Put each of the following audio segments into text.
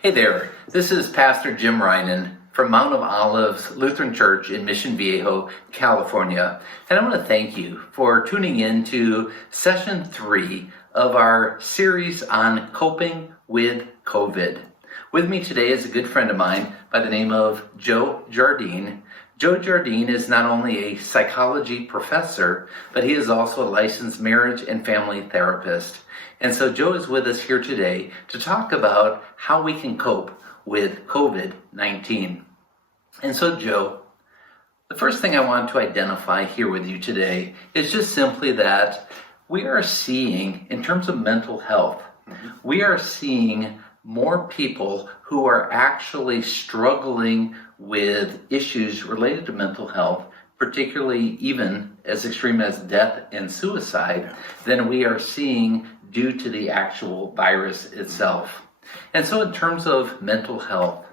Hey there, this is Pastor Jim Reynen from Mount of Olives Lutheran Church in missionviejo, California. And I want to thank you for tuning in to session 3 of our series on coping with COVID. With me today is a good friend of mine by the name of Joe Jardine. Joe Jardine is not only a psychology professor, but he is also a licensed marriage and family therapist. And so Joe is with us here today to talk about how we can cope with COVID-19. And so Joe, the first thing I want to identify here with you today is just simply that we are seeing, in terms of mental health, we are seeing more people who are actually struggling with issues related to mental health, particularly even as extreme as death and suicide, than we are seeing due to the actual virus itself. And so in terms of mental health,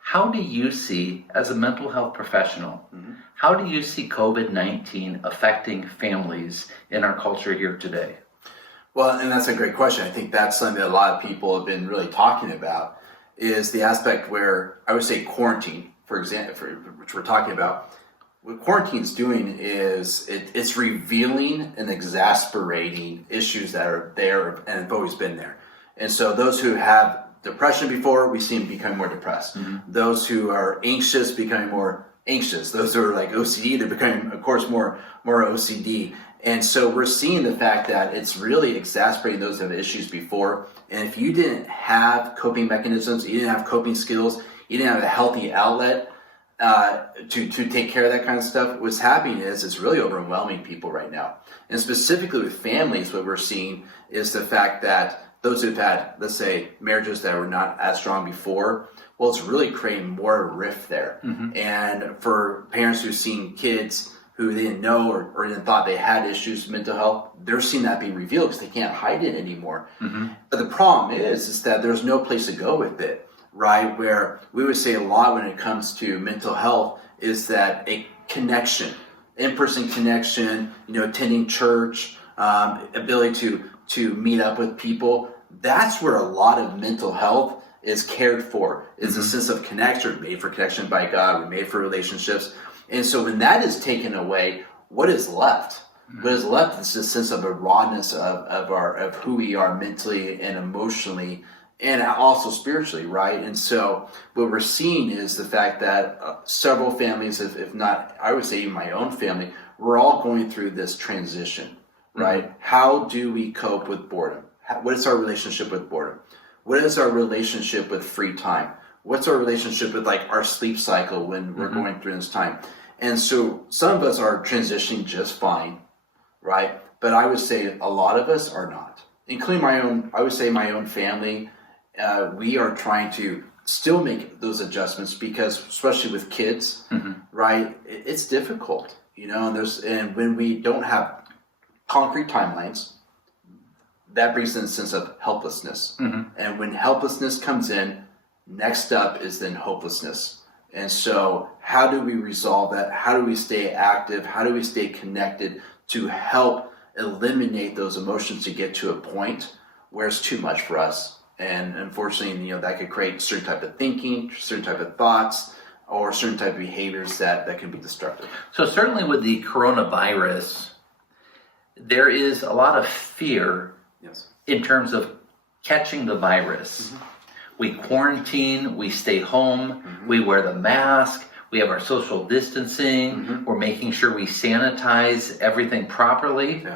how do you see, as a mental health professional, how do you see COVID-19 affecting families in our culture here today? Well, and that's a great question. I think that's something that a lot of people have been really talking about, is the aspect where I would say quarantine, for example, which we're talking about. What quarantine's doing is it's revealing and exasperating issues that are there and have always been there. And so those who have depression before, we see them becoming more depressed. Those who are anxious becoming more anxious. Those who are like OCD, they're becoming, of course, more OCD. And so we're seeing the fact that it's really exacerbating those who have issues before. And if you didn't have coping mechanisms, you didn't have coping skills, you didn't have a healthy outlet to take care of that kind of stuff, what's happening is it's really overwhelming people right now. And specifically with families, what we're seeing is the fact that those who've had, let's say, marriages that were not as strong before, well, it's really creating more rift there. And for parents who've seen kids who they didn't know or even thought they had issues with mental health, they're seeing that being revealed because they can't hide it anymore. But the problem is that there's no place to go with it. Right, where we would say a lot when it comes to mental health is that a connection, in-person connection, attending church, ability to meet up with people, that's where a lot of mental health is cared for. It's a sense of connection. We're made for connection by God. We're made for relationships. And so when that is taken away, what is left? What is left is this sense of a rawness of who we are mentally and emotionally, and also spiritually, right? And so what we're seeing is the fact that several families, if not, I would say even my own family, we're all going through this transition, right? How do we cope with boredom? What is our relationship with boredom? What is our relationship with free time? What's our relationship with our sleep cycle when we're going through this time? And so some of us are transitioning just fine, right? But I would say a lot of us are not, including my own family. We are trying to still make those adjustments because, especially with kids, right, it's difficult, and when we don't have concrete timelines, that brings in a sense of helplessness. And when helplessness comes in, next up is then hopelessness. And so how do we resolve that? How do we stay active? How do we stay connected to help eliminate those emotions to get to a point where it's too much for us? And unfortunately, that could create certain type of thinking, certain type of thoughts, or certain type of behaviors that can be destructive. So certainly with the coronavirus, there is a lot of fear in terms of catching the virus. We quarantine, we stay home, we wear the mask, we have our social distancing, we're making sure we sanitize everything properly,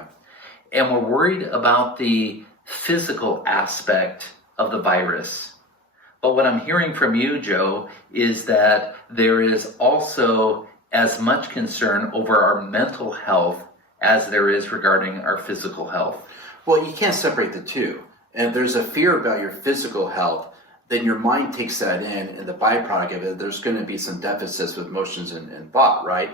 and we're worried about the physical aspect of the virus. But what I'm hearing from you, Joe, is that there is also as much concern over our mental health as there is regarding our physical health. Well, you can't separate the two. And if there's a fear about your physical health, then your mind takes that in, and the byproduct of it, there's going to be some deficits with emotions and thought, right?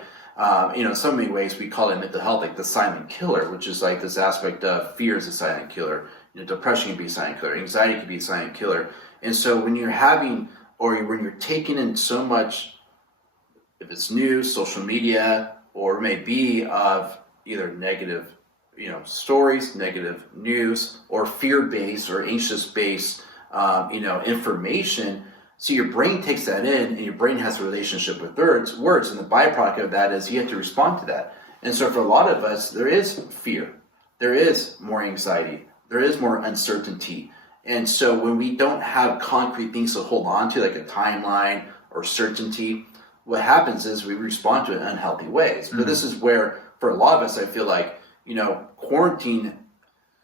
In so many ways, we call it mental health like the silent killer, which is like this aspect of fear is a silent killer. Depression can be a silent killer. Anxiety can be a silent killer. And so when you're having, or when you're taking in so much, if it's news, social media, or it may be of either negative, stories, negative news, or fear-based or anxious-based information. So your brain takes that in, and your brain has a relationship with words, and the byproduct of that is you have to respond to that. And so for a lot of us, there is fear, there is more anxiety, there is more uncertainty. And so when we don't have concrete things to hold on to, like a timeline or certainty, what happens is we respond to it in unhealthy ways. But this is where, for a lot of us, I feel like, quarantine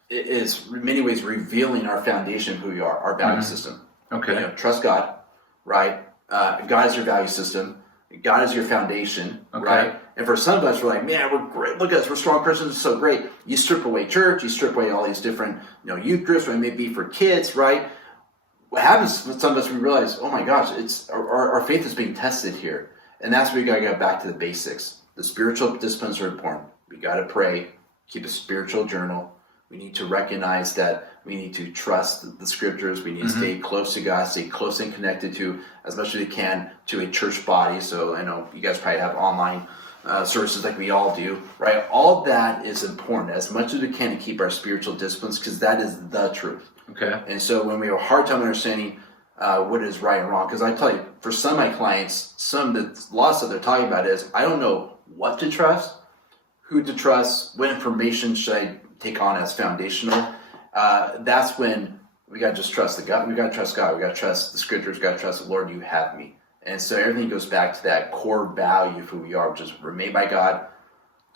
is in many ways revealing our foundation of who we are, our value system. Okay. Trust God, right? God is your value system. God is your foundation, right? And for some of us, we're like, man, we're great. Look at us. We're strong Christians. It's so great. You strip away church. You strip away all these different, youth groups, or it may be for kids, right? What happens with some of us, we realize, oh my gosh, it's our faith is being tested here. And that's where we got to go back to the basics. The spiritual disciplines are important. We got to pray, keep a spiritual journal. We need to recognize that we need to trust the scriptures. We need to stay close to God, stay close and connected to, as much as we can, to a church body. So I know you guys probably have online services like we all do, right? All that is important, as much as we can, to keep our spiritual disciplines, because that is the truth. Okay. And so when we have a hard time understanding what is right and wrong, because I tell you, for some of my clients, a lot of stuff they're talking about is, I don't know what to trust, who to trust, what information should I take on as foundational. That's when we got to just trust the God. We got to trust God. We got to trust the scriptures. We got to trust the Lord. You have me. And so everything goes back to that core value of who we are, which is we're made by God,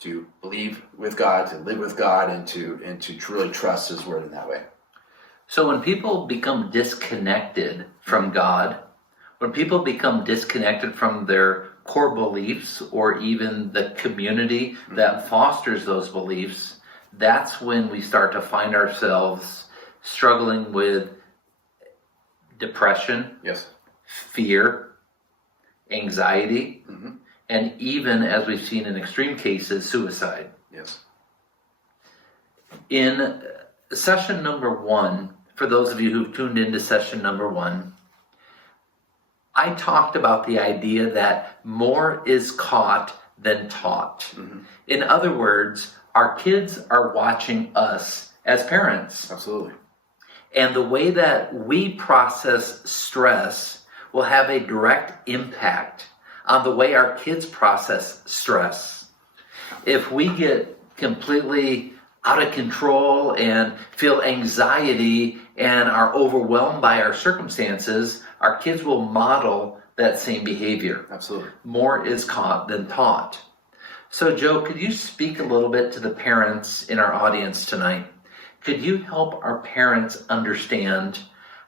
to believe with God, to live with God, and to truly trust His word in that way. So when people become disconnected from God, when people become disconnected from their core beliefs, or even the community that fosters those beliefs, that's when we start to find ourselves struggling with depression, fear, anxiety, and even, as we've seen in extreme cases, suicide. Yes. In session number 1, for those of you who've tuned into session number 1, I talked about the idea that more is caught than taught. In other words, our kids are watching us as parents. Absolutely. And the way that we process stress will have a direct impact on the way our kids process stress. If we get completely out of control and feel anxiety and are overwhelmed by our circumstances, our kids will model that same behavior. Absolutely. More is caught than taught. So, Joe, could you speak a little bit to the parents in our audience tonight? Could you help our parents understand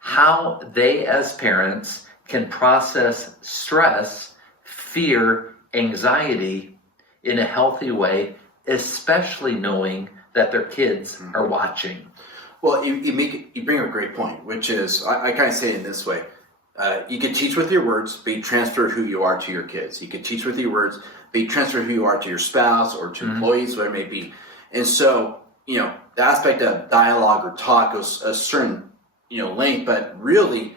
how they, as parents, can process stress, fear, anxiety in a healthy way, especially knowing that their kids are watching? Well, you bring up a great point, which is, I kind of say it in this way. You can teach with your words, but you transfer who you are to your kids. You can teach with your words, but you transfer who you are to your spouse or to employees, whatever it may be. And so, the aspect of dialogue or talk goes a certain, length, but really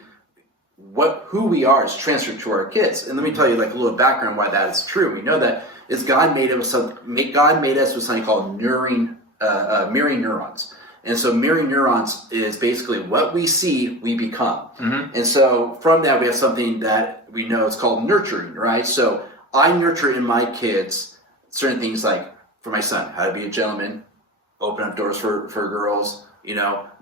who we are is transferred to our kids. And let me tell you like a little background why that is true. We know that is God made us with something called mirroring neurons. And so mirroring neurons is basically what we see, we become. And so from that, we have something that we know is called nurturing, right? So I nurture in my kids certain things like, for my son, how to be a gentleman, open up doors for girls,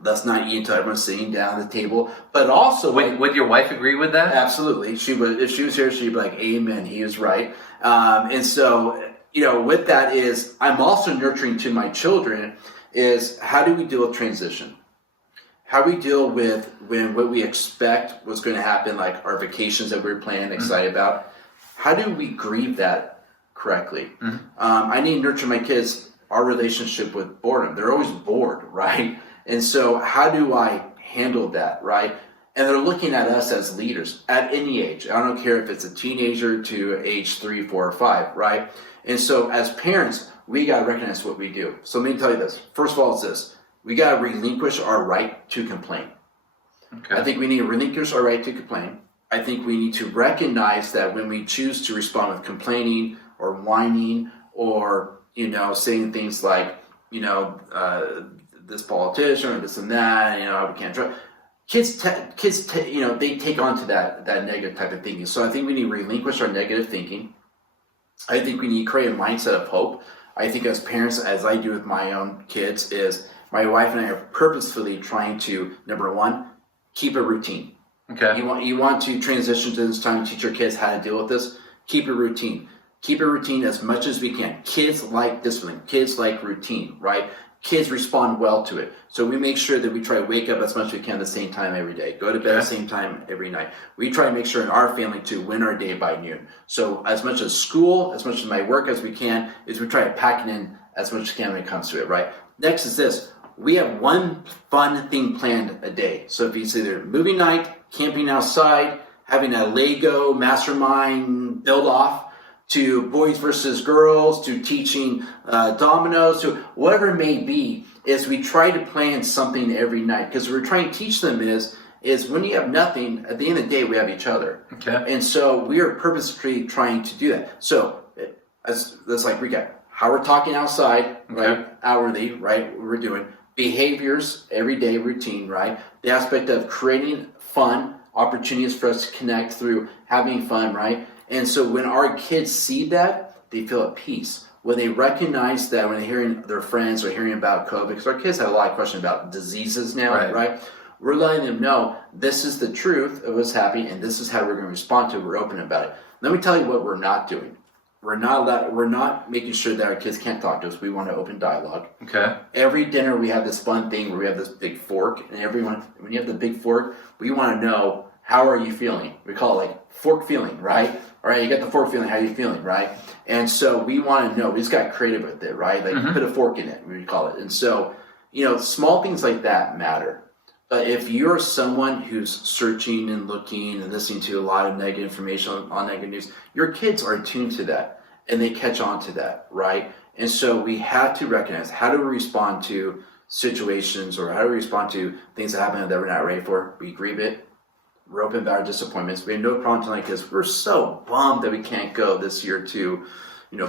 let's not eat until everyone's sitting down at the table. But also... Would your wife agree with that? Absolutely. She would. If she was here, she'd be like, amen, he is right. And so, with that is, I'm also nurturing to my children is how do we deal with transition? How do we deal with when what we expect was going to happen, like our vacations that we were planning, excited about? How do we grieve that correctly? I need to nurture my kids, our relationship with boredom. They're always bored, right? And so how do I handle that, right? And they're looking at us as leaders at any age. I don't care if it's a teenager to age 3, 4, or 5, right? And so as parents, we got to recognize what we do. So let me tell you this. First of all, it's this. We got to relinquish our right to complain. Okay. I think we need to relinquish our right to complain. I think we need to recognize that when we choose to respond with complaining or whining or, saying things like, this politician or this and that, we can't trust. they take on to that negative type of thinking. So I think we need to relinquish our negative thinking. I think we need to create a mindset of hope. I think as parents, as I do with my own kids, is my wife and I are purposefully trying to, number one, keep a routine. Okay. You want to transition to this time, teach your kids how to deal with this. Keep a routine. Keep a routine as much as we can. Kids like discipline. Kids like routine, right? Kids respond well to it. So we make sure that we try to wake up as much as we can at the same time every day. Go to bed at the same time every night. We try to make sure in our family to win our day by noon. So as much as school, as much as my work as we can, is we try to pack it in as much as we can when it comes to it, right? Next is this. We have one fun thing planned a day. So if it's either movie night, camping outside, having a Lego mastermind build off, to boys versus girls, to teaching dominoes, to whatever it may be, is we try to plan something every night. Because what we're trying to teach them is when you have nothing, at the end of the day, we have each other. Okay. And so we are purposely trying to do that. So let's like recap. How we're talking outside, right? Hourly, right? What we're doing. Behaviors, everyday routine, right? The aspect of creating fun, opportunities for us to connect through having fun, right? And so when our kids see that, they feel at peace. When they recognize that, when they're hearing their friends or hearing about COVID, because our kids have a lot of questions about diseases now, right? We're letting them know this is the truth of what's happening, and this is how we're going to respond to it. We're open about it. Let me tell you what we're not doing. We're not making sure that our kids can't talk to us. We want an open dialogue. Okay. Every dinner we have this fun thing where we have this big fork, and when you have the big fork, we want to know, how are you feeling? We call it like fork feeling, right? All right, you got the fork feeling, how are you feeling, right? And so we want to know, we just got creative with it, right? Like put a fork in it, we call it. And so, small things like that matter. But if you're someone who's searching and looking and listening to a lot of negative information on negative news, your kids are attuned to that and they catch on to that, right? And so we have to recognize, how do we respond to situations, or how do we respond to things that happen that we're not ready for? We grieve it. We're open about our disappointments. We have no problem tonight because we're so bummed that we can't go this year to,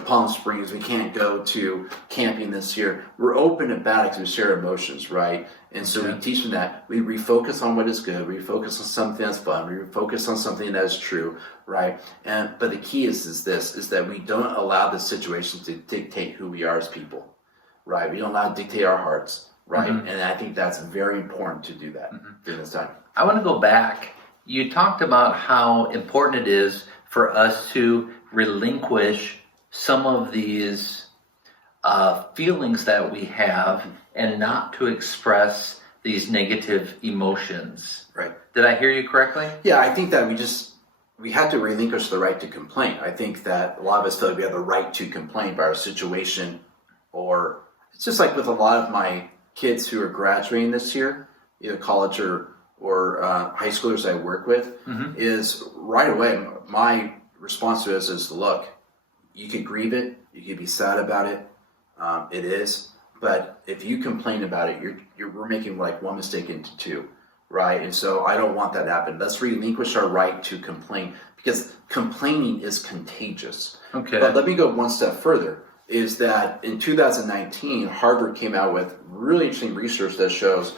Palm Springs. We can't go to camping this year. We're open about it because we share emotions, right? And so we teach them that. We refocus on what is good. We refocus on something that's fun. We refocus on something that is true, right? But the key is that we don't allow the situation to dictate who we are as people, right? We don't allow it to dictate our hearts, right? And I think that's very important to do that during this time. I want to go back. You talked about how important it is for us to relinquish some of these feelings that we have and not to express these negative emotions. Right. Did I hear you correctly? Yeah, I think that we have to relinquish the right to complain. I think that a lot of us feel like we have the right to complain about our situation, or it's just like with a lot of my kids who are graduating this year, either college or high schoolers I work with, is right away, my response to this is, look, you could grieve it, you could be sad about it, it is, but if you complain about it, we're making like one mistake into two, right? And so I don't want that to happen. Let's relinquish our right to complain, because complaining is contagious. Okay. But let me go one step further, is that in 2019, Harvard came out with really interesting research that shows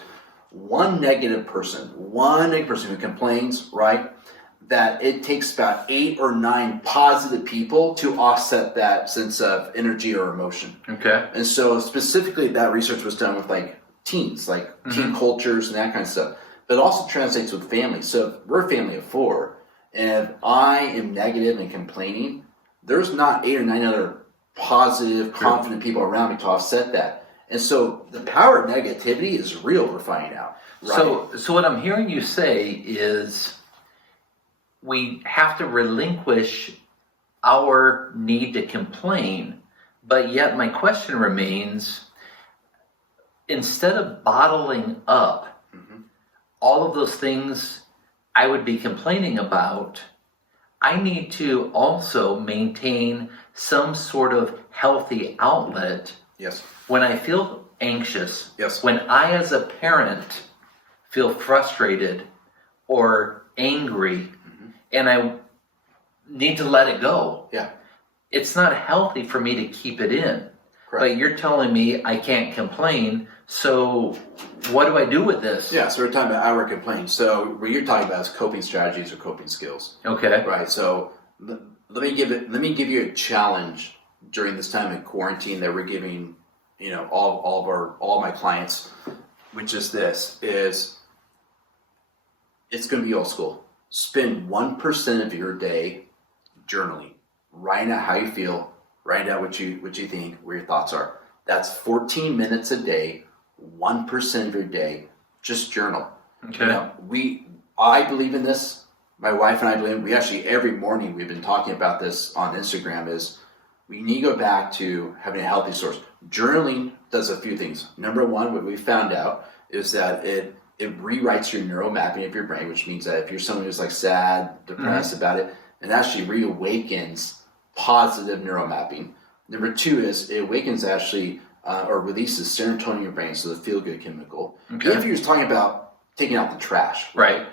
one negative person who complains, right, that it takes about 8 or 9 positive people to offset that sense of energy or emotion. Okay. And so specifically that research was done with like teens, like teen cultures and that kind of stuff. But it also translates with families. So if we're a family of 4, and if I am negative and complaining, there's not 8 or 9 other positive, confident people around me to offset that. And so the power of negativity is real, we're finding out. Right? So what I'm hearing you say is we have to relinquish our need to complain, but yet my question remains, instead of bottling up all of those things I would be complaining about, I need to also maintain some sort of healthy outlet. Yes. When I feel anxious, yes. When I as a parent feel frustrated or angry, and I need to let it go. Yeah. It's not healthy for me to keep it in. Correct. But you're telling me I can't complain, So what do I do with this? Yeah, so we're talking about outward complaints. So what you're talking about is coping strategies or coping skills. Okay. Right. So let me give you a challenge during this time in quarantine that we're giving, all my clients, which is it's going to be old school. Spend 1% of your day journaling, writing out how you feel, writing out what you think, where your thoughts are. That's 14 minutes a day, 1% of your day. Just journal. Okay. I believe in this. My wife and I believe. We actually every morning we've been talking about this on Instagram. Is we need to go back to having a healthy source. Journaling does a few things. Number one, what we found out is that it rewrites your neural mapping of your brain, which means that if you're someone who's like sad, depressed about it, it actually reawakens positive neural mapping. Number two is it awakens actually or releases serotonin in your brain, so the feel-good chemical. Okay. If you're talking about taking out the trash. Right.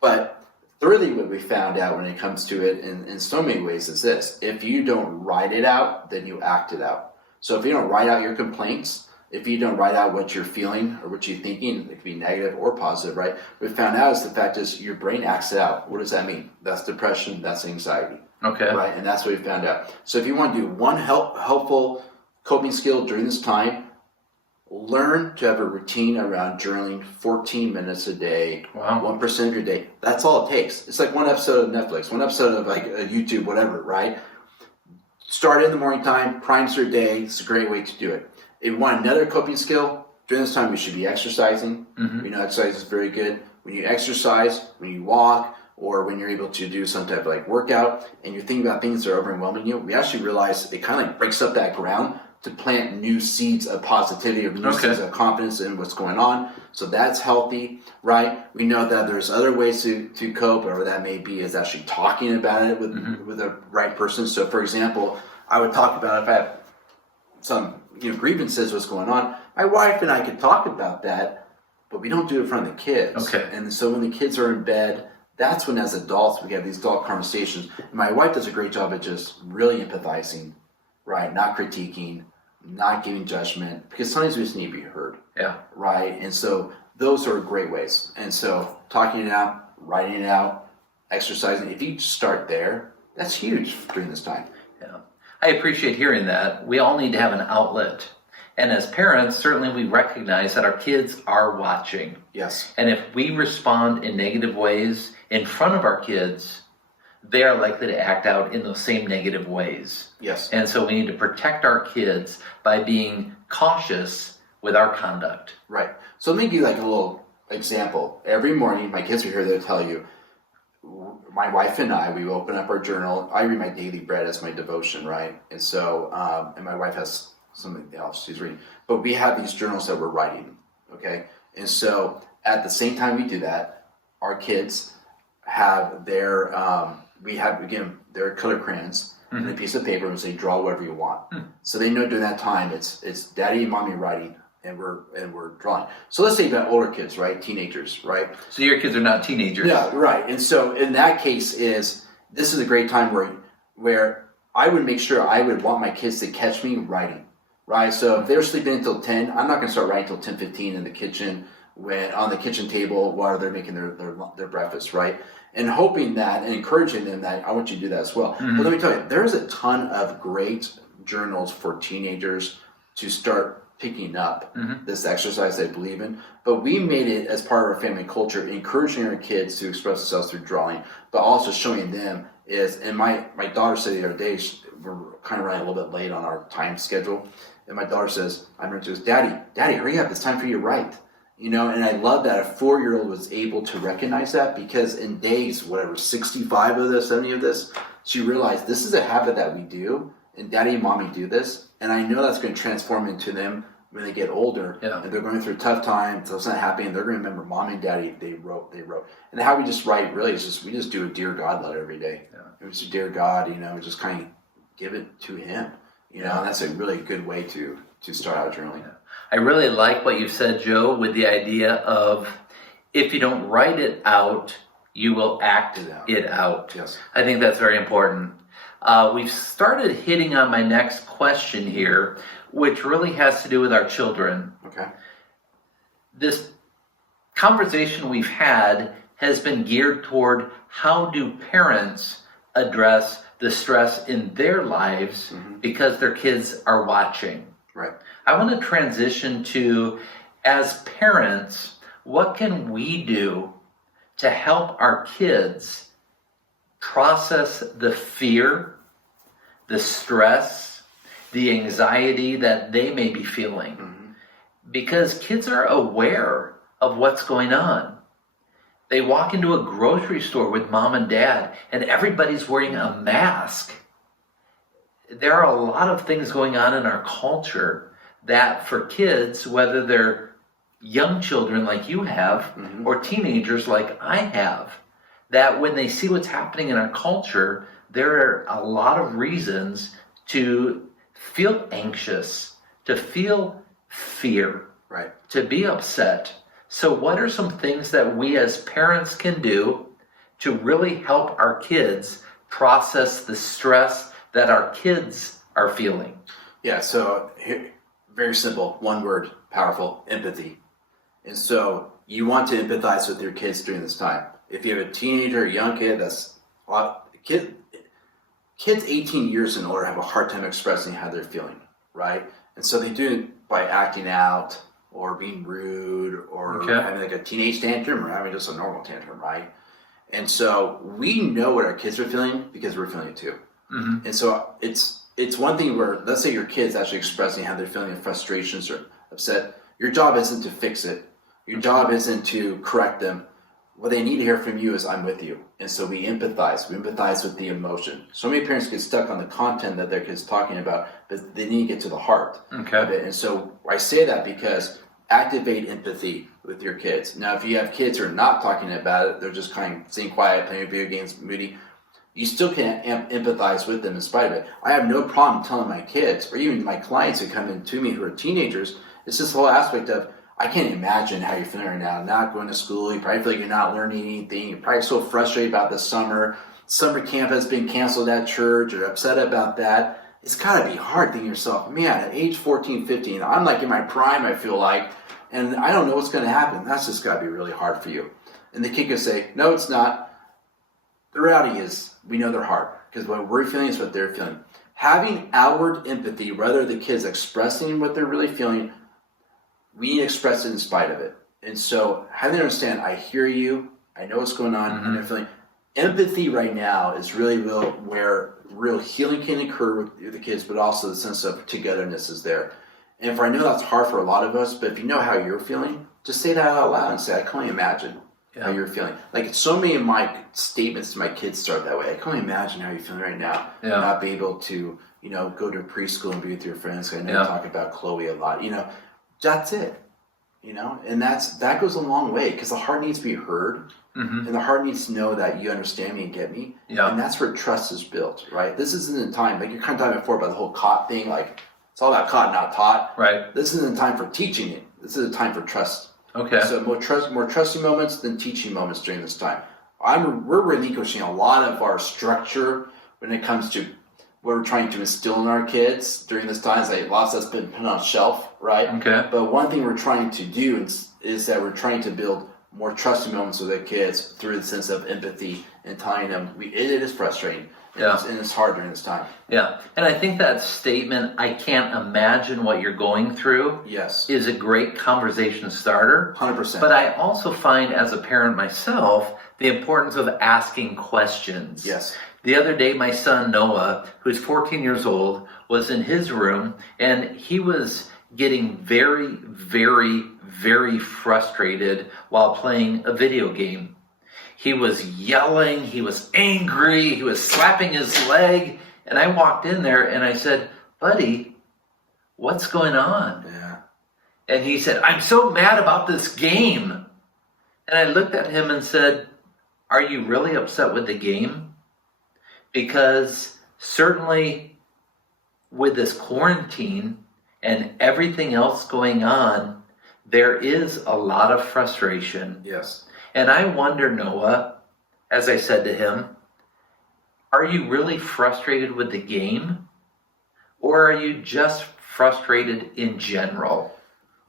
But thirdly, what we found out when it comes to it in so many ways is this. If you don't write it out, then you act it out. So if you don't write out your complaints, if you don't write out what you're feeling or what you're thinking, it could be negative or positive, right? What we found out is the fact is your brain acts it out. What does that mean? That's depression, that's anxiety. Okay. Right, and that's what we found out. So if you want to do one helpful coping skill during this time, learn to have a routine around journaling 14 minutes a day, Wow. 1% of your day. That's all it takes. It's like one episode of Netflix, one episode of like a YouTube, whatever, right? Start in the morning time, primes your day. It's a great way to do it. If you want another coping skill, during this time we should be exercising. Mm-hmm. We know exercise is very good. When you exercise, when you walk, or when you're able to do some type of like workout and you're thinking about things that are overwhelming you, we actually realize it kind of like breaks up that ground to plant new seeds of positivity or new seeds of confidence in what's going on. So that's healthy, right? We know that there's other ways to cope, whatever that may be, is actually talking about it with the right person. So for example, I would talk about if I have some grievances, what's going on, my wife and I could talk about that, but we don't do it in front of the kids. Okay. And so when the kids are in bed, that's when as adults we have these adult conversations. And my wife does a great job at just really empathizing, right? Not critiquing, not giving judgment, because sometimes we just need to be heard. Yeah. Right? And so those are great ways. And so talking it out, writing it out, exercising, if you start there, that's huge during this time. Yeah. I appreciate hearing that. We all need to have an outlet. And as parents, certainly we recognize that our kids are watching. Yes. And if we respond in negative ways in front of our kids, they are likely to act out in those same negative ways. Yes. And so we need to protect our kids by being cautious with our conduct. Right. So let me give you like a little example. Every morning, my kids are here, they'll tell you, my wife and I, we open up our journal. I read my daily bread as my devotion, right? And so, and my wife has something else she's reading. But we have these journals that we're writing, okay? And so at the same time we do that, our kids have their, their color crayons and a piece of paper and say, draw whatever you want. So they know during that time it's daddy and mommy writing and we're drawing. So let's say about older kids, right? Teenagers, right? So your kids are not teenagers. Yeah, right. And so in that case this is a great time where I would make sure I would want my kids to catch me writing, right? So if they're sleeping until 10, I'm not going to start writing until 10:15 in the kitchen, on the kitchen table while they're making their breakfast, right? And hoping that and encouraging them that I want you to do that as well. But let me tell you, there's a ton of great journals for teenagers to start picking up this exercise they believe in. But we made it as part of our family culture, encouraging our kids to express themselves through drawing, but also showing them and my daughter said the other day, we're kind of running a little bit late on our time schedule, and my daughter says, I'm running to us, Daddy, hurry up, it's time for you to write. And I love that a 4-year-old was able to recognize that, because in days, 65 of this, 70 of this, she realized this is a habit that we do, and daddy and mommy do this, and I know that's going to transform into them when they get older, and they're going through a tough time, so it's not happy, and they're going to remember mommy and daddy, they wrote. And how we just write really is we just do a Dear God letter every day. It was a Dear God, we just kind of give it to him, and that's a really good way to start out journaling. I really like what you said, Joe, with the idea of if you don't write it out, you will act it out. Yes. I think that's very important. We've started hitting on my next question here, which really has to do with our children. Okay. this conversation we've had has been geared toward how do parents address the stress in their lives because their kids are watching. Right. I want to transition to, as parents, what can we do to help our kids process the fear, the stress, the anxiety that they may be feeling? Because kids are aware of what's going on. They walk into a grocery store with mom and dad, and everybody's wearing a mask. There are a lot of things going on in our culture that for kids, whether they're young children like you have, or teenagers like I have, that when they see what's happening in our culture, there are a lot of reasons to feel anxious, to feel fear, Right. to be upset. So what are some things that we as parents can do to really help our kids process the stress that our kids are feeling? Yeah, so very simple, one word, powerful, empathy. And so you want to empathize with your kids during this time. If you have a teenager or a young kid, that's a lot. Kids 18 years and older have a hard time expressing how they're feeling, right? And so they do it by acting out or being rude or having like a teenage tantrum or having just a normal tantrum, right? And so we know what our kids are feeling because we're feeling it too. And so it's one thing where, let's say your kid's actually expressing how they're feeling frustrations or upset. Your job isn't to fix it. Your job isn't to correct them. What they need to hear from you is, I'm with you. And so we empathize. We empathize with the emotion. So many parents get stuck on the content that their kid's talking about, but they need to get to the heart of it. And so I say that because activate empathy with your kids. Now, if you have kids who are not talking about it, they're just kind of staying quiet, playing video games, moody, you still can empathize with them in spite of it. I have no problem telling my kids, or even my clients who come in to me who are teenagers, it's this whole aspect of, I can't imagine how you're feeling right now, not going to school. You probably feel like you're not learning anything. You're probably so frustrated about the summer. Summer camp has been canceled at church. You're upset about that. It's got to be hard thinking to yourself, man, at age 14, 15, I'm like in my prime, I feel like, and I don't know what's going to happen. That's just got to be really hard for you. And the kid can say, no, it's not. The reality is, we know they're hard because what we're feeling is what they're feeling. Having outward empathy, whether the kid's expressing what they're really feeling, we need to express it in spite of it. And so having them understand, I hear you, I know what's going on, and they're feeling. Empathy right now is really where real healing can occur with the kids, but also the sense of togetherness is there. And I know that's hard for a lot of us, but if you know how you're feeling, just say that out loud and say, I can only imagine how you're feeling. Like so many of my statements to my kids start that way. I can only imagine how you're feeling right now. Not be able to, go to preschool and be with your friends. I know you talk about Chloe a lot. That's it. And that goes a long way because the heart needs to be heard, and the heart needs to know that you understand me and get me. And that's where trust is built, right? This isn't a time, like you're kind of talking before about the whole caught thing, like it's all about caught, not taught. Right. This isn't a time for teaching it. This is a time for trust. Okay. So more trusting moments than teaching moments during this time. We're relinquishing a lot of our structure when it comes to what we're trying to instill in our kids during this time. It's like lots that's been put on a shelf, right? Okay. But one thing we're trying to do is that we're trying to build more trusting moments with the kids through the sense of empathy and telling them it is frustrating. And it's hard during this time. Yeah. And I think that statement, I can't imagine what you're going through, is a great conversation starter. 100%. But I also find as a parent myself, the importance of asking questions. Yes. The other day, my son Noah, who's 14 years old, was in his room and he was getting very, very, very frustrated while playing a video game. He was yelling, he was angry, he was slapping his leg, and I walked in there and I said, buddy, what's going on? Yeah. And he said, I'm so mad about this game. And I looked at him and said, are you really upset with the game? Because certainly with this quarantine and everything else going on, there is a lot of frustration. Yes. And I wonder, Noah, as I said to him, are you really frustrated with the game? Or are you just frustrated in general?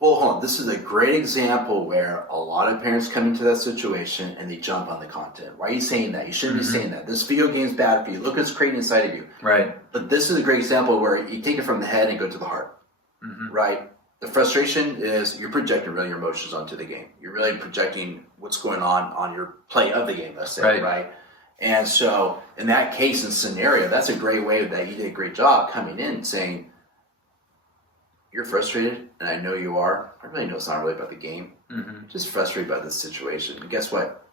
Well, hold on. This is a great example where a lot of parents come into that situation and they jump on the content. Why are you saying that? You shouldn't be saying that. This video game's bad for you. Look what's creating inside of you. Right. But this is a great example where you take it from the head and go to the heart. Right? The frustration is you're projecting really your emotions onto the game. You're really projecting what's going on your play of the game, let's say, right? And so in that case and scenario, that's a great way that you did a great job coming in saying, you're frustrated, and I know you are. I really know it's not really about the game. Just frustrated by this situation. And guess what?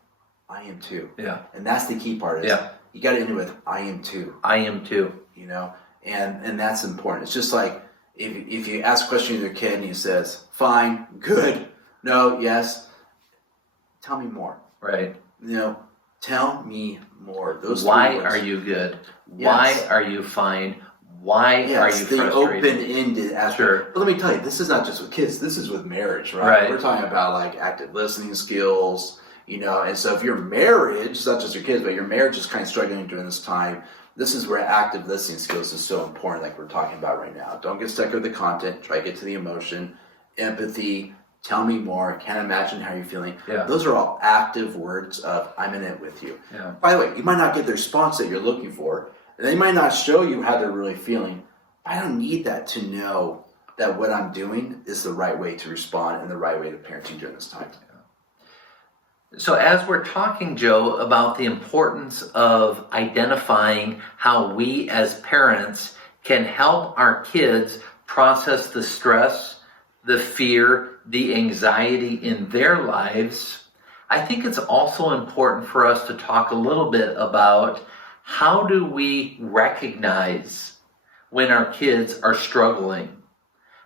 I am too. Yeah. And that's the key part is you got to end it with, I am too. I am too. You know? And that's important. It's just like, if you ask a question to your kid and he says, fine, good, no, yes, tell me more. Right. You know, tell me more. Those Why are you good? Why are you fine? Why are you frustrated? The open-ended aspect. Sure. But let me tell you, this is not just with kids. This is with marriage, right? We're talking about like active listening skills, you know. And so if your marriage, it's not just your kids, but your marriage is kind of struggling during this time, this is where active listening skills is so important, like we're talking about right now. Don't get stuck with the content. Try to get to the emotion, empathy, tell me more, can't imagine how you're feeling. Those are all active words of I'm in it with you. By the way, you might not get the response that you're looking for. They might not show you how they're really feeling. I don't need that to know that what I'm doing is the right way to respond and the right way to parenting during this time. So as we're talking, Joe, about the importance of identifying how we as parents can help our kids process the stress, the fear, the anxiety in their lives, I think it's also important for us to talk a little bit about how do we recognize when our kids are struggling?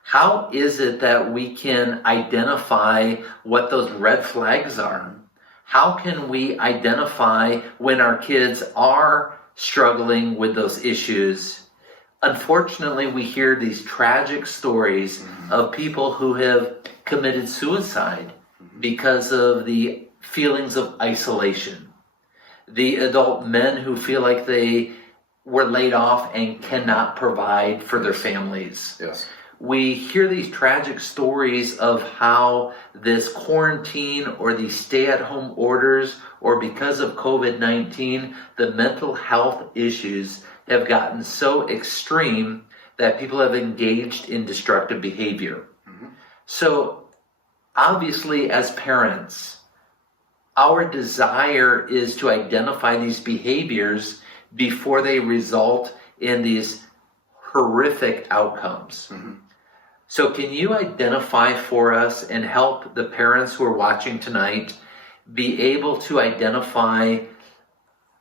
How is it that we can identify what those red flags are? How can we identify when our kids are struggling with those issues? Unfortunately, we hear these tragic stories of people who have committed suicide because of the feelings of isolation. The adult men who feel like they were laid off and cannot provide for their families. We hear these tragic stories of how this quarantine or these stay-at-home orders or because of COVID-19, the mental health issues have gotten so extreme that people have engaged in destructive behavior. So obviously as parents, our desire is to identify these behaviors before they result in these horrific outcomes. So can you identify for us and help the parents who are watching tonight be able to identify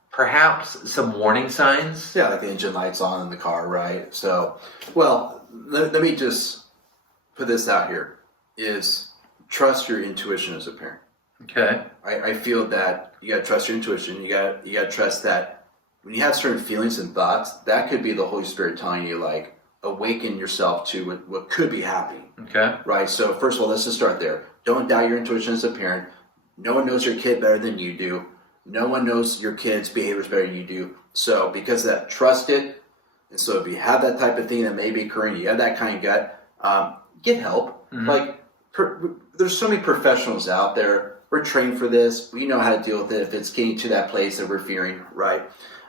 perhaps some warning signs? Yeah, like the engine lights on in the car, right? So, well, let me just put this out here, is trust your intuition as a parent. Okay. I feel that you got to trust your intuition. You got to trust that when you have certain feelings and thoughts, that could be the Holy Spirit telling you, like, awaken yourself to what could be happening. Okay. Right? So first of all, let's just start there. Don't doubt your intuition as a parent. No one knows your kid better than you do. No one knows your kid's behaviors better than you do. So because of that, trust it. And so if you have that type of thing that may be occurring, you have that kind of gut, get help. Like, there's so many professionals out there. We're trained for this. We know how to deal with it if it's getting to that place that we're fearing, right?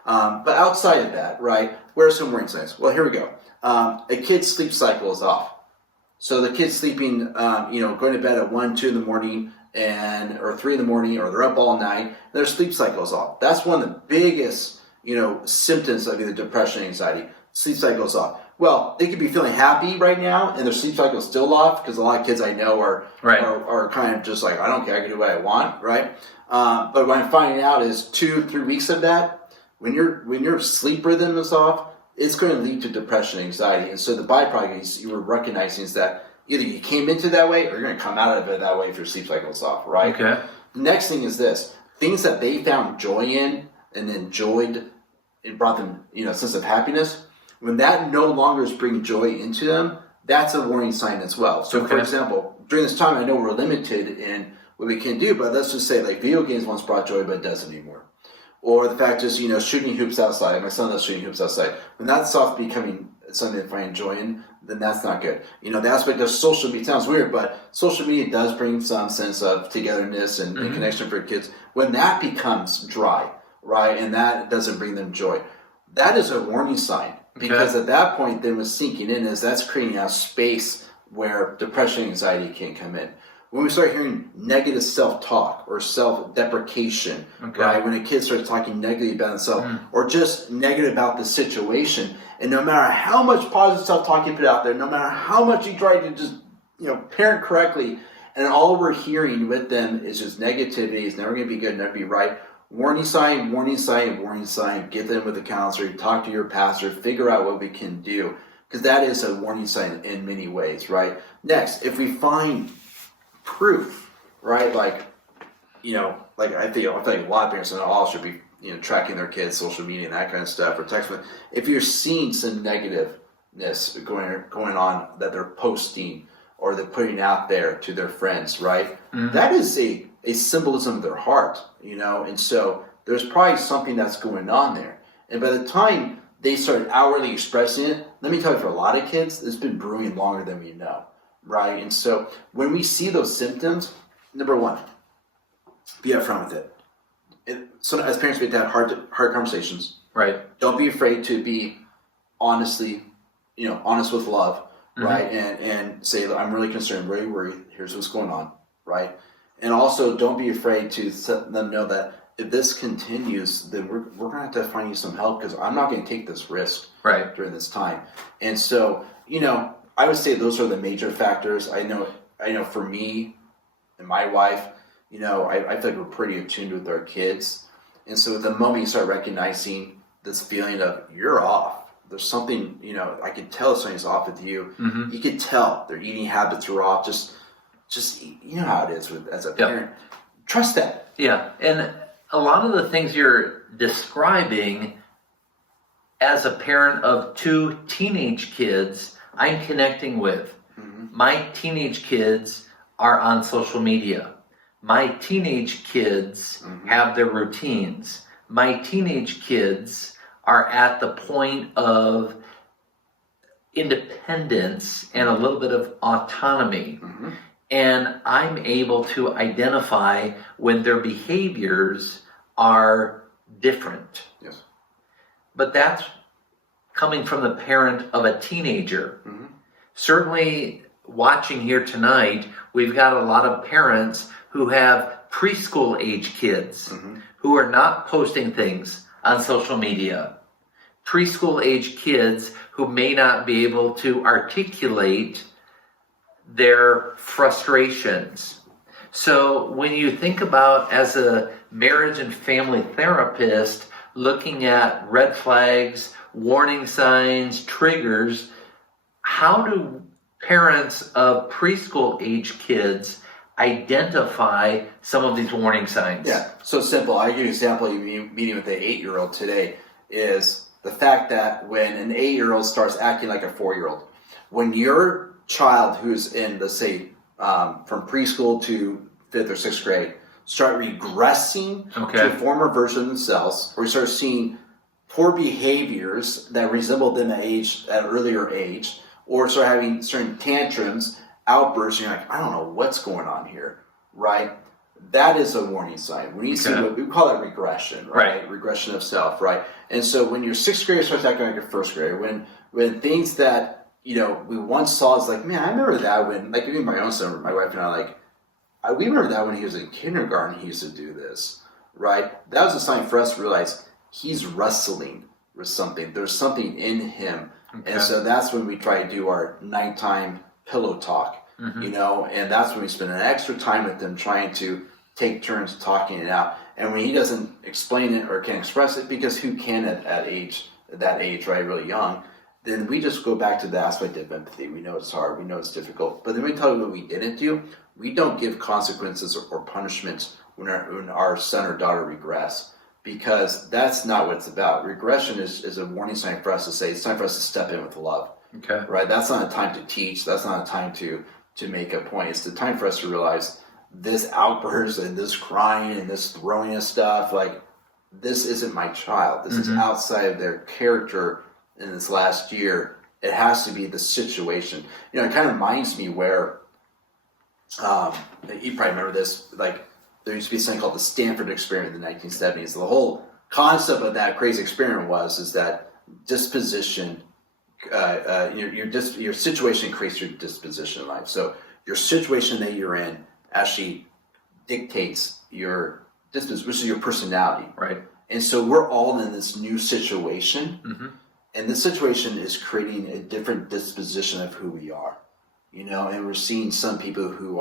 But outside of that, right, where are some warning signs? Well, here we go. A kid's sleep cycle is off. So the kid's sleeping, going to bed at 1, 2 in the morning, or 3 in the morning, or they're up all night. Their sleep cycle is off. That's one of the biggest, symptoms of either depression and anxiety. Sleep cycle is off. Well, they could be feeling happy right now, and their sleep cycle is still off, because a lot of kids I know are kind of just like, I don't care, I can do what I want, right? But what I'm finding out is 2-3 weeks of that, when your sleep rhythm is off, it's going to lead to depression and anxiety. And so the byproduct is you were recognizing is that either you came into that way or you're going to come out of it that way if your sleep cycle is off, right? Okay. The next thing is this. Things that they found joy in and enjoyed, it brought them, a sense of happiness. When that no longer is bringing joy into them, that's a warning sign as well. So, for example, during this time, I know we're limited in what we can do, but let's just say like video games once brought joy, but it doesn't anymore. Or the fact is, shooting hoops outside. My son loves shooting hoops outside. When that starts becoming something that I enjoy in, then that's not good. The aspect of social media sounds weird, but social media does bring some sense of togetherness and connection for kids. When that becomes dry, right, and that doesn't bring them joy, that is a warning sign. Because at that point, then what's sinking in is that's creating a space where depression and anxiety can come in. When we start hearing negative self-talk or self-deprecation, right? When a kid starts talking negatively about himself or just negative about the situation, and no matter how much positive self-talk you put out there, no matter how much you try to just, parent correctly, and all we're hearing with them is just negativity, it's never going to be good, never be right. Warning sign, warning sign, warning sign. Get them with a counselor, talk to your pastor, figure out what we can do. Because that is a warning sign in many ways, right? Next, if we find proof, right? Like I think a lot of parents and all should be, tracking their kids' social media and that kind of stuff, or text. If you're seeing some negativeness going on that they're posting or they're putting out there to their friends, right? That is a symbolism of their heart, and so there's probably something that's going on there. And by the time they start outwardly expressing it, let me tell you, for a lot of kids, it's been brewing longer than we know. Right? And so when we see those symptoms, number one, be upfront with it. So as parents, we have to have hard conversations. Right. Don't be afraid to be honest with love, right? And say, I'm really concerned, really worried. Here's what's going on, right? And also, don't be afraid to let them know that if this continues, then we're going to have to find you some help, because I'm not going to take this risk during this time. And so, I would say those are the major factors. I know for me and my wife, I feel like we're pretty attuned with our kids. And so the moment you start recognizing this feeling of you're off, there's something, I could tell something's off with you. You could tell their eating habits are off. Just how it is as a parent. Trust that. Yeah. And a lot of the things you're describing as a parent of two teenage kids, I'm connecting with. My teenage kids are on social media. My teenage kids have their routines. My teenage kids are at the point of independence and a little bit of autonomy. And I'm able to identify when their behaviors are different. Yes. But that's coming from the parent of a teenager. Certainly, watching here tonight, we've got a lot of parents who have preschool age kids who are not posting things on social media. Preschool age kids who may not be able to articulate their frustrations. So when you think about, as a marriage and family therapist, looking at red flags, warning signs, triggers, how do parents of preschool age kids identify some of these warning signs? Yeah, so simple. I give you an example. You meeting with an 8-year-old today is the fact that when an 8-year-old starts acting like a 4-year-old, when your child who's in, let's say, from preschool to 5th or 6th grade, start regressing to a former version of themselves, or you start seeing poor behaviors that resemble them at an earlier age, or start having certain tantrums, outbursts, and you're like, I don't know what's going on here, right? That is a warning sign. When you see what we call it regression, right? Regression of self, right? And so when your 6th grader starts acting like a 1st grader, when things that, we once saw is like, man, I remember that when, like, even my own son, my wife and I, we remember that when he was in kindergarten, he used to do this, right? That was a sign for us to realize he's wrestling with something. There's something in him. And so that's when we try to do our nighttime pillow talk, and that's when we spend an extra time with them trying to take turns talking it out. And when he doesn't explain it or can't express it, because who can at that age, right, really young, then we just go back to the aspect of empathy. We know it's hard, we know it's difficult, but then we tell you what we didn't do. We don't give consequences or punishments when our son or daughter regress, because that's not what it's about. Regression is a warning sign for us to say it's time for us to step in with love. Right? That's not a time to teach. That's not a time to make a point. It's the time for us to realize this outburst and this crying and this throwing of stuff, like, this isn't my child. This is outside of their character in this last year. It has to be the situation. You know, it kind of reminds me where, you probably remember this, like there used to be something called the Stanford Experience in the 1970s. The whole concept of that crazy experiment is that disposition, your situation creates your disposition in life. So your situation that you're in actually dictates your disposition, which is your personality. Right. And so we're all in this new situation, and this situation is creating a different disposition of who we are, you know. And we're seeing some people who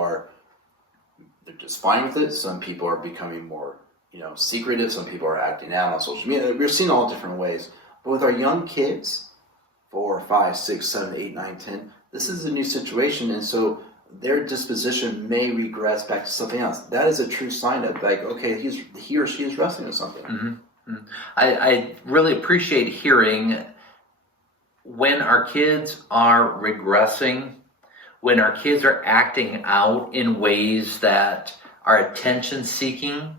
they're just fine with it. Some people are becoming more, you know, secretive. Some people are acting out on social media. We're seeing all different ways. But with our young kids, 4, 5, 6, 7, 8, 9, 10, this is a new situation, and so their disposition may regress back to something else. That is a true sign of, like, okay, he or she is wrestling with something. I really appreciate hearing when our kids are regressing, when our kids are acting out in ways that are attention-seeking.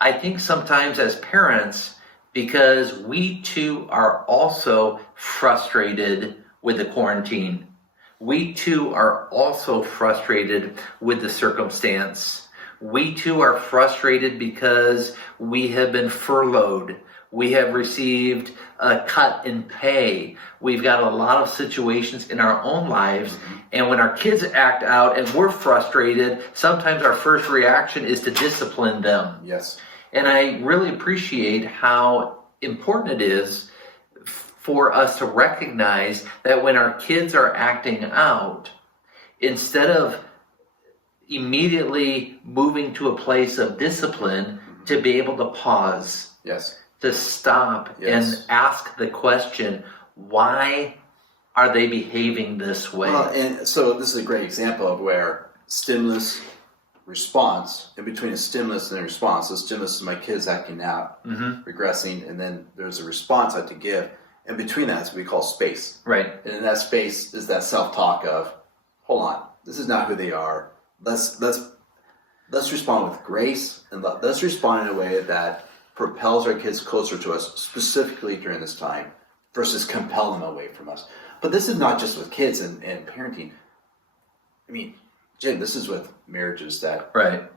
I think sometimes as parents, because we too are also frustrated with the quarantine, we too are also frustrated with the circumstance. We too are frustrated because we have been furloughed. We have received a cut in pay. We've got a lot of situations in our own lives. And when our kids act out and we're frustrated, sometimes our first reaction is to discipline them. Yes. And I really appreciate how important it is for us to recognize that when our kids are acting out, instead of immediately moving to a place of discipline, to be able to pause, to stop and ask the question, why are they behaving this way? Well, and so this is a great example of where stimulus, response, in between a stimulus and a response. So stimulus is my kids acting out, regressing, and then there's a response I have to give. And between that is what we call space. Right. And in that space is that self-talk of, hold on, this is not who they are. Let's respond with grace, and let's respond in a way that propels our kids closer to us, specifically during this time, versus compel them away from us. But this is not just with kids and parenting. I mean, Jim, this is with marriages that,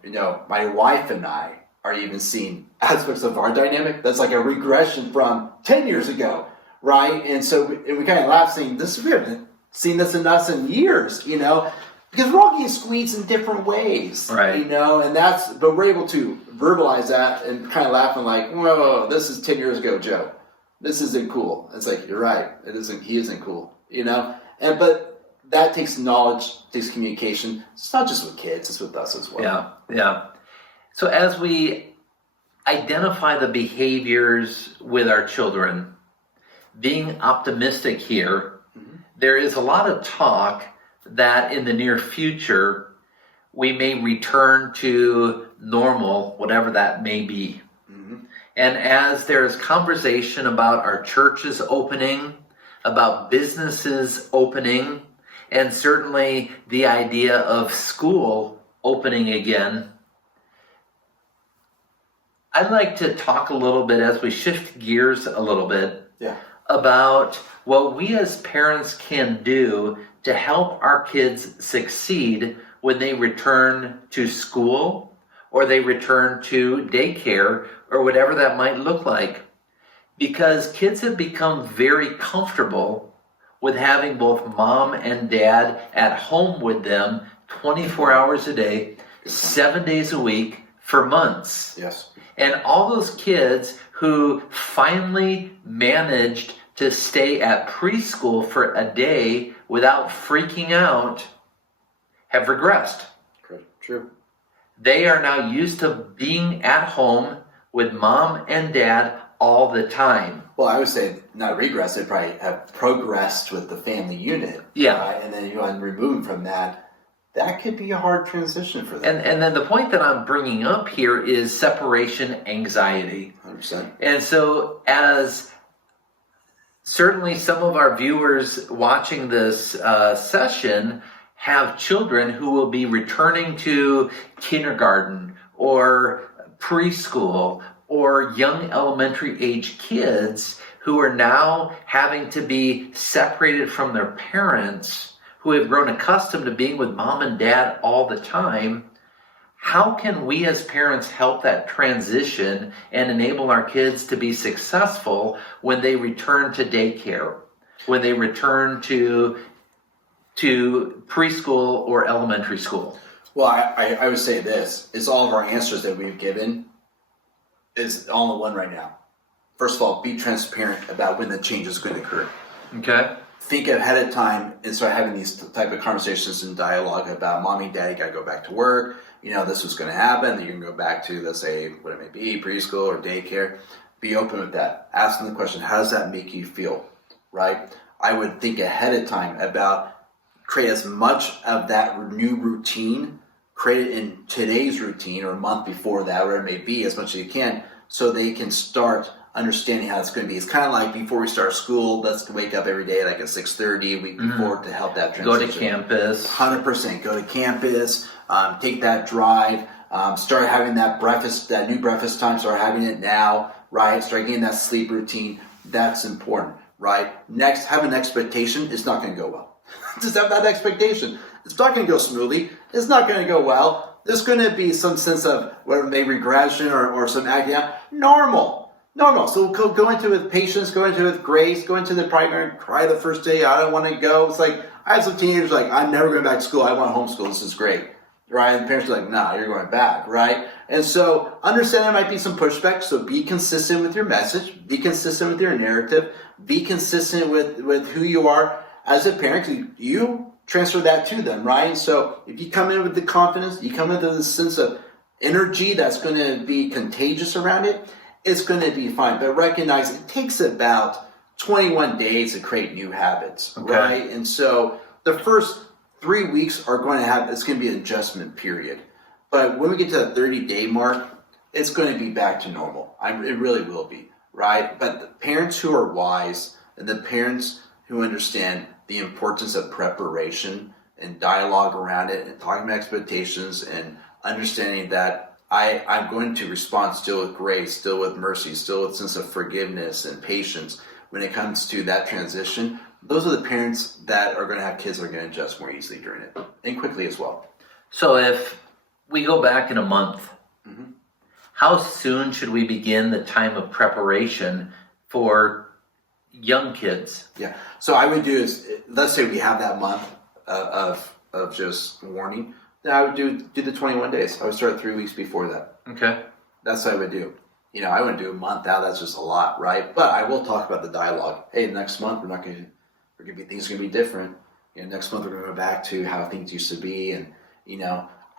you know, my wife and I are even seeing aspects of our dynamic that's like a regression from 10 years ago, right? And so we kind of laugh saying, we haven't seen this in us in years, you know, because we're all getting squeezed in different ways, you know, and but we're able to verbalize that and kind of laughing like, whoa, this is 10 years ago, Joe. This isn't cool. It's like, you're right. He isn't cool, you know? But that takes knowledge, takes communication. It's not just with kids, it's with us as well. Yeah. So as we identify the behaviors with our children, being optimistic here, there is a lot of talk that in the near future, we may return to normal, whatever that may be. And as there's conversation about our churches opening, about businesses opening, and certainly the idea of school opening again, I'd like to talk a little bit, as we shift gears a little bit, about what we as parents can do to help our kids succeed when they return to school or they return to daycare or whatever that might look like. Because kids have become very comfortable with having both mom and dad at home with them 24 hours a day, 7 days a week for months. And all those kids who finally managed to stay at preschool for a day without freaking out have regressed. True. They are now used to being at home with mom and dad all the time. Well, I would say not regress, they probably have progressed with the family unit. Right? And then you want to remove them from that. That could be a hard transition for them. And then the point that I'm bringing up here is separation anxiety. 100%. And so as certainly some of our viewers watching this session have children who will be returning to kindergarten or preschool or young elementary age kids who are now having to be separated from their parents, who have grown accustomed to being with mom and dad all the time. How can we as parents help that transition and enable our kids to be successful when they return to daycare, when they return to preschool or elementary school? Well, I would say this, is all of our answers that we've given is all in one right now. First of all, be transparent about when the change is going to occur. Okay. Think ahead of time and start having these type of conversations and dialogue about mommy, daddy got to go back to work. This was going to happen. Then you can go back to, let's say, what it may be, preschool or daycare. Be open with that. Ask them the question, how does that make you feel, right? I would think ahead of time about create as much of that new routine, create it in today's routine or a month before that, whatever it may be, as much as you can, so they can start understanding how it's going to be. It's kind of like before we start school, let's wake up every day like at 6:30 a week before to help that transition. Go to campus. 100%. Go to campus, take that drive, start having that breakfast, that new breakfast time, start having it now, right? Start getting that sleep routine. That's important, right? Next, have an expectation. It's not going to go well. Just have that expectation. It's not going to go smoothly. It's not going to go well. There's going to be some sense of whether maybe regression or some acting out. Normal. So go into it with patience, go into it with grace, go into the primary, cry the first day, I don't want to go. It's like, I had some teenagers like, I'm never going back to school, I want homeschool, this is great, right? And the parents are like, nah, you're going back, right? And so understand there might be some pushback, so be consistent with your message, be consistent with your narrative, be consistent with who you are as a parent. You transfer that to them, right? And so if you come in with the confidence, you come in with the sense of energy that's going to be contagious around it, it's going to be fine. But recognize it takes about 21 days to create new habits, right? And so the first 3 weeks it's going to be an adjustment period. But when we get to the 30-day mark, it's going to be back to normal. It really will be, right? But the parents who are wise and the parents who understand the importance of preparation and dialogue around it and talking about expectations and understanding that I'm going to respond still with grace, still with mercy, still with sense of forgiveness and patience when it comes to that transition. Those are the parents that are going to have kids that are going to adjust more easily during it and quickly as well. So if we go back in a month, how soon should we begin the time of preparation for young kids? Yeah. So I would do is, let's say we have that month of just warning. Then I would do the 21 days. I would start 3 weeks before that. Okay. That's what I would do. I wouldn't do a month out. That's just a lot, right? But I will talk about the dialogue. Hey, next month things are going to be different. Next month we're going to go back to how things used to be, and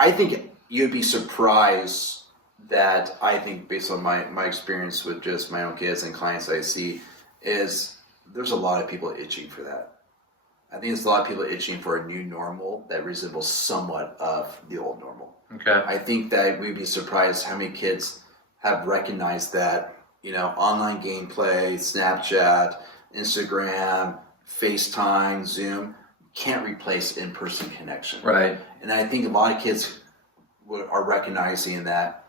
I think you'd be surprised that I think based on my experience with just my own kids and clients I see is there's a lot of people itching for that. I think there's a lot of people itching for a new normal that resembles somewhat of the old normal. Okay. I think that we'd be surprised how many kids have recognized that, online gameplay, Snapchat, Instagram, FaceTime, Zoom can't replace in-person connection. Right. And I think a lot of kids are recognizing that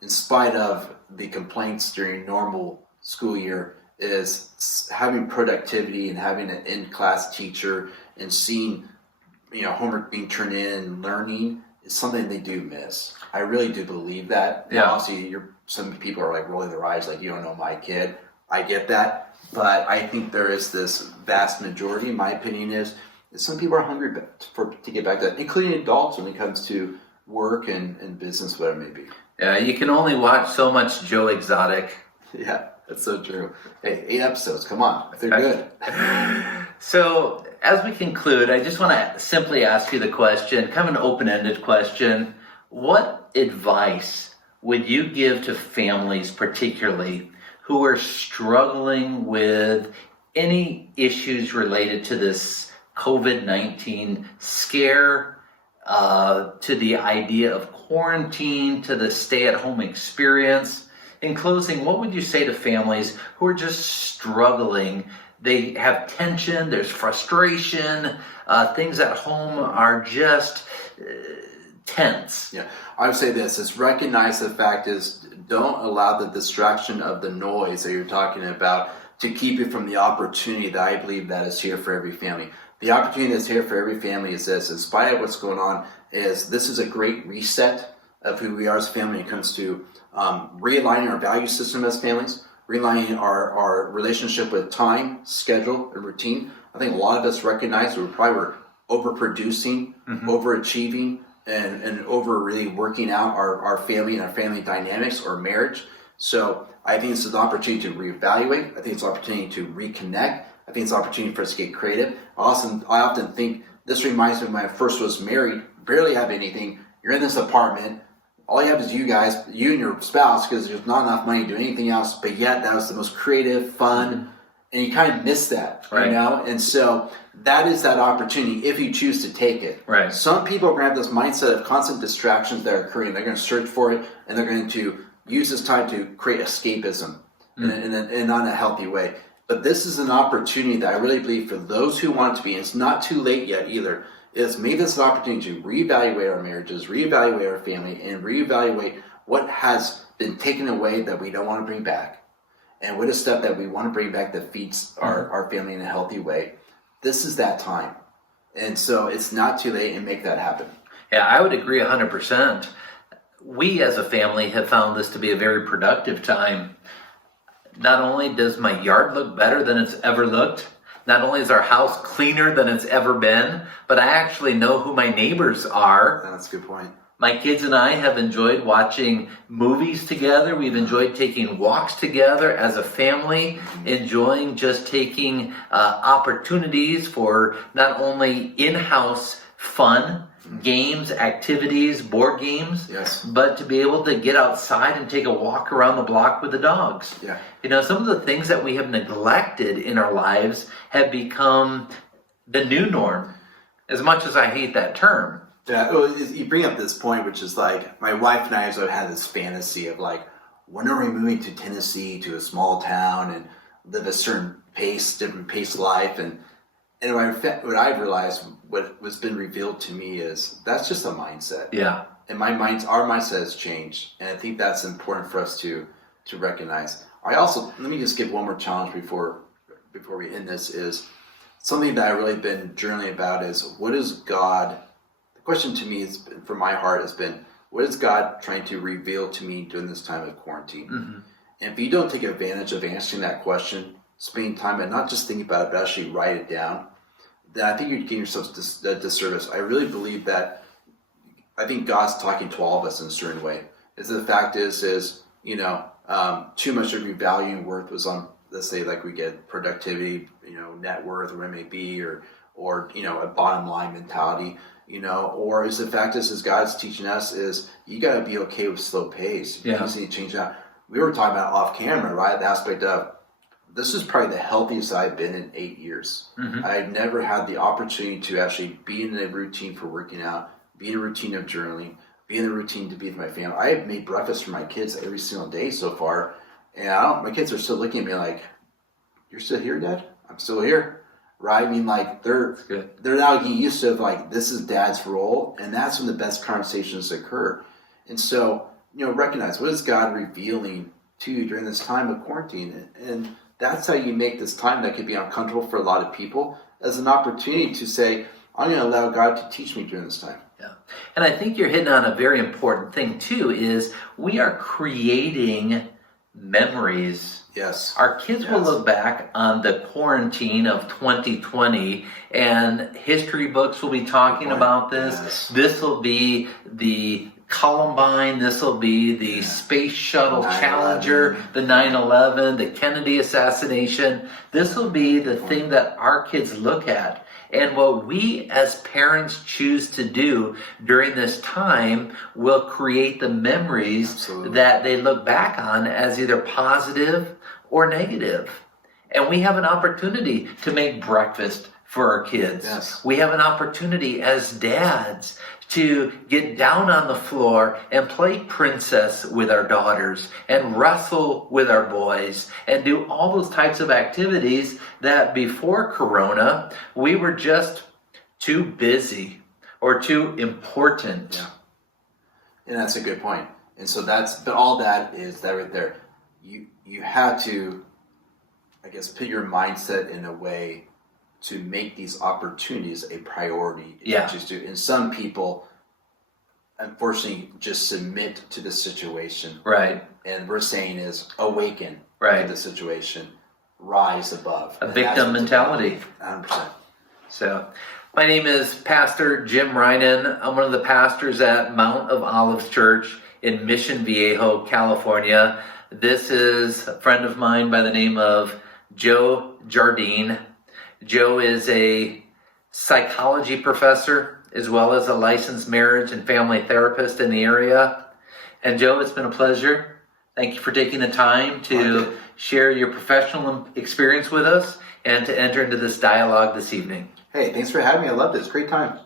in spite of the complaints during normal school year, is having productivity and having an in-class teacher and seeing, homework being turned in and learning is something they do miss. I really do believe that. Yeah. Obviously, some people are like rolling their eyes like, you don't know my kid. I get that. But I think there is this vast majority, in my opinion, is some people are hungry to get back to that, including adults when it comes to work and business, whatever it may be. Yeah, you can only watch so much Joe Exotic. Yeah. That's so true. Hey, 8 episodes. Come on. They're good. So, as we conclude, I just want to simply ask you the question, kind of an open-ended question. What advice would you give to families, particularly, who are struggling with any issues related to this COVID-19 scare, to the idea of quarantine, to the stay-at-home experience? In closing, what would you say to families who are just struggling? They have tension, there's frustration, things at home are just tense. Yeah, I would say this is recognize the fact is don't allow the distraction of the noise that you're talking about to keep you from the opportunity that I believe that is here for every family. The opportunity that's here for every family is this, in spite of what's going on, is this is a great reset of who we are as a family when it comes to realigning our value system as families, realigning our relationship with time, schedule, and routine. I think a lot of us recognize we probably were overproducing, overachieving, and over really working out our family and our family dynamics or marriage. So I think it's an opportunity to reevaluate. I think it's an opportunity to reconnect. I think it's an opportunity for us to get creative. I often think this reminds me of when I first was married, barely have anything. You're in this apartment. All you have is you guys, you and your spouse, because there's not enough money to do anything else. But yet that was the most creative, fun, and you kind of miss that, right. You know? And so that is that opportunity if you choose to take it. Right. Some people are going to have this mindset of constant distractions that are occurring. They're going to search for it, and they're going to use this time to create escapism in not a healthy way. But this is an opportunity that I really believe for those who want it to be, and it's not too late yet either, is maybe this an opportunity to reevaluate our marriages, reevaluate our family, and reevaluate what has been taken away that we don't want to bring back, and what is stuff that we want to bring back that feeds our family in a healthy way. This is that time. And so it's not too late and make that happen. Yeah, I would agree 100%. We as a family have found this to be a very productive time. Not only does my yard look better than it's ever looked, not only is our house cleaner than it's ever been, but I actually know who my neighbors are. That's a good point. My kids and I have enjoyed watching movies together. We've enjoyed taking walks together as a family, enjoying just taking opportunities for not only in-house fun, games, activities, board games, yes, but to be able to get outside and take a walk around the block with the dogs. Yeah. You know, some of the things that we have neglected in our lives have become the new norm, as much as I hate that term. Yeah, well, you bring up this point, which is like, my wife and I have had this fantasy of like, when are we moving to Tennessee, to a small town, and live a certain pace, different pace life, and what I've realized, what has been revealed to me is that's just a mindset. Yeah. And our mindset has changed, and I think that's important for us to recognize. Let me just give one more challenge before we end this, is something that I've really been journaling about is, what is God, the question to me is, from my heart has been, what is God trying to reveal to me during this time of quarantine? Mm-hmm. And if you don't take advantage of answering that question, spending time and not just thinking about it, but actually write it down, then I think you're getting yourself a disservice. I really believe that, I think God's talking to all of us in a certain way. The fact is too much of your value and worth was on, let's say, like we get productivity, net worth, or what it may be, or a bottom line mentality, or is the fact is God's teaching us is you got to be okay with slow pace. You just need to change that. We were talking about off camera, right? The aspect of, this is probably the healthiest I've been in 8 years. Mm-hmm. I've never had the opportunity to actually be in a routine for working out, be in a routine of journaling, be in a routine to be with my family. I have made breakfast for my kids every single day so far, and my kids are still looking at me like, "You're still here, Dad?" I'm still here, right? I mean, like they're now getting used to like, this is Dad's role, and that's when the best conversations occur. And so, recognize, what is God revealing to you during this time of quarantine, and that's how you make this time that could be uncomfortable for a lot of people as an opportunity to say, I'm going to allow God to teach me during this time. Yeah. And I think you're hitting on a very important thing too, is we are creating memories. Yes. Our kids will look back on the quarantine of 2020, and history books will be talking about this. Yes. This will be the Columbine, this will be the Space Shuttle 9/11. Challenger, the 9/11, the Kennedy assassination. This will be the thing that our kids look at. And what we as parents choose to do during this time will create the memories that they look back on as either positive or negative. And we have an opportunity to make breakfast for our kids. Yes. We have an opportunity as dads to get down on the floor and play princess with our daughters and wrestle with our boys and do all those types of activities that before Corona, we were just too busy or too important And that's a good point. And so but all that is that right there. You have to, I guess, put your mindset in a way to make these opportunities a priority. Yeah. And some people, unfortunately, just submit to the situation. Right. And we're saying is awaken right. to the situation, rise above. A victim mentality. 100%. So, my name is Pastor Jim Reynen. I'm one of the pastors at Mount of Olives Church in missionviejo, California. This is a friend of mine by the name of Joe Jardine. Joe is a psychology professor as well as a licensed marriage and family therapist in the area. And Joe, it's been a pleasure. Thank you for taking the time to share your professional experience with us and to enter into this dialogue this evening. Hey, thanks for having me. I love this. Great time.